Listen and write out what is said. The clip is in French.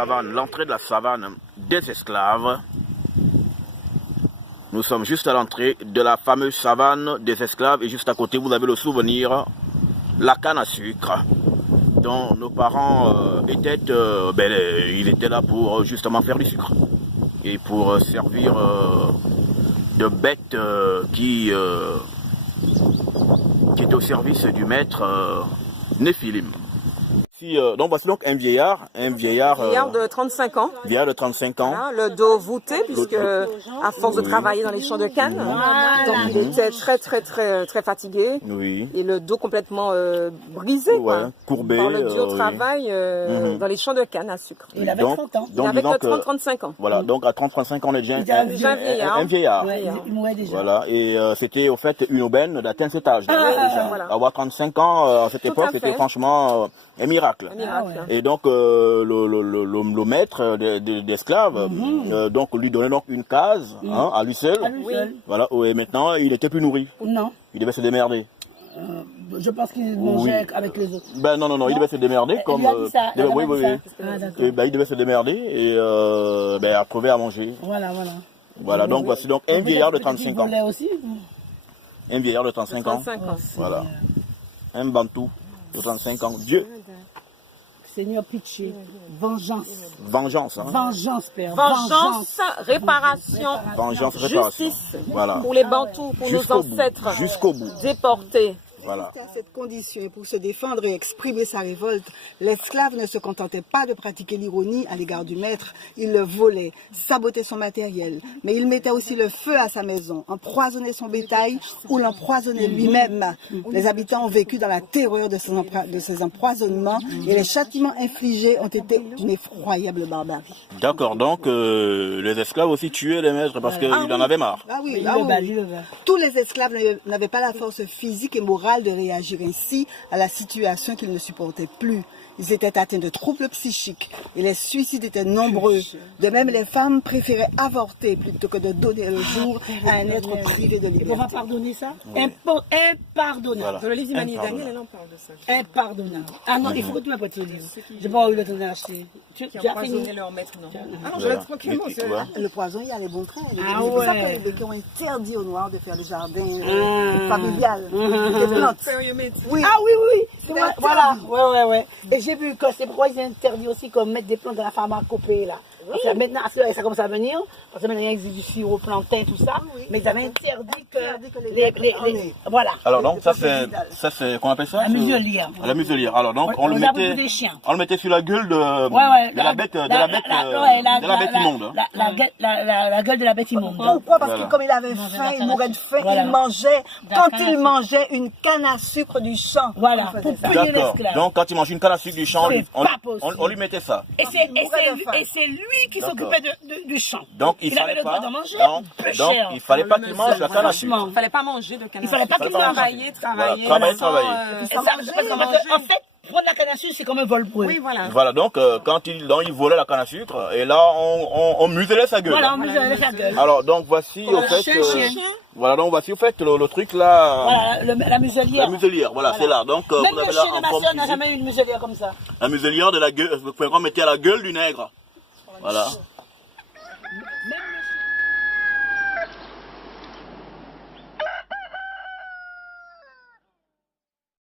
savane, l'entrée de la savane des esclaves. Nous sommes juste à l'entrée de la fameuse savane des esclaves et juste à côté vous avez le souvenir, la canne à sucre dont nos parents ils étaient là pour justement faire du sucre et pour servir de bêtes qui est au service du maître Néphilim. Donc voici donc un vieillard de 35 ans. Vieillard de 35 ans. Voilà, le dos voûté puisque à force de travailler dans les champs de canne, donc il était très fatigué. Oui. Et le dos complètement brisé, quoi, courbé par le dur travail dans les champs de canne à sucre. Il avait 30 ans. Il avait 30-35 ans. Voilà, donc à 30-35 ans on est déjà un vieillard. Il mourait déjà. Voilà, et c'était au fait une aubaine d'atteindre cet âge. Voilà. Avoir 35 ans à cette époque, c'était franchement un miracle. Et donc le maître d'esclaves donc lui donnait donc une case à lui seul. Voilà, et maintenant il n'était plus nourri. Non. Il devait se démerder. Je pense qu'il mangeait avec les autres. Ben non, il devait se démerder comme. Il devait se démerder et trouver à manger. Voilà, donc voici donc un vieillard de 35 ans. Un vieillard de 35 ans. Voilà. Un bantou de 35 ans. Dieu. Seigneur, pitié, vengeance. Vengeance. Vengeance, Père. Vengeance, réparation. Vengeance, réparation. Justice. Voilà. Pour les Bantous, pour nos ancêtres. Jusqu'au bout. Déportés. Voilà. À cette condition et pour se défendre et exprimer sa révolte, l'esclave ne se contentait pas de pratiquer l'ironie à l'égard du maître, il le volait, sabotait son matériel, mais il mettait aussi le feu à sa maison, empoisonnait son bétail ou l'empoisonnait lui-même. Les habitants ont vécu dans la terreur de ces empoisonnements et les châtiments infligés ont été d'une effroyable barbarie. D'accord, donc les esclaves aussi tuaient les maîtres parce qu'ils en avaient marre. Tous les esclaves n'avaient pas la force physique et morale de réagir ainsi à la situation qu'ils ne supportaient plus. Ils étaient atteints de troubles psychiques et les suicides étaient nombreux. De même, les femmes préféraient avorter plutôt que de donner le jour à un être privé de liberté. On va pardonner ça? Impardonnable. Voilà. Dans le livre Daniel, elle en parle de ça. Impardonnable. Ah non, il faut que tu m'apportes le livre. J'ai pas eu le temps d'acheter. Tu as empoisonné leur maître, non? Ah non, je laisse tranquillement. Le poison, il y a les bons traits. C'est pour ça que les béquets ont interdit aux Noirs de faire le jardin familial. Des plantes. Oui. Ah oui. Voilà. Ouais. Et j'ai vu que c'est pourquoi ils ont interdit aussi comme mettre des plantes dans la pharmacopée là. Parce que maintenant, ça commence à venir, parce que maintenant il existe du sirop plantain, tout ça, mais ils avaient interdit que les voilà. Alors donc ça c'est qu'on appelle ça? La muselière. La muselière. Alors donc on le mettait sur la gueule de la bête immonde. La gueule de la bête immonde. Pourquoi? Parce que comme il avait faim, il mourait de faim, il mangeait, quand il mangeait une canne à sucre du champ. Voilà, pour punir l'esclave. Donc quand il mangeait une canne à sucre du champ, on lui mettait ça. Et c'est lui qui s'occupait du champ. Donc il avait le droit d'en manger. Donc il fallait pas qu'il mange la canne à sucre. Il fallait pas manger de canne à sucre. Il fallait pas qu'il mange. Travailler. En fait, prendre la canne à sucre, c'est comme un vol pour eux. Oui, voilà. Voilà, donc quand il volait la canne à sucre, et là on muselait sa gueule. Voilà, on muselait sa gueule. Alors donc voici au fait le truc là. Voilà, la muselière. La muselière, voilà, c'est là. Donc même vous avez le là chien de ma soeur n'a jamais eu une muselière comme ça. la muselière de la gueule, vous pouvez mettre à la gueule du nègre. Voilà.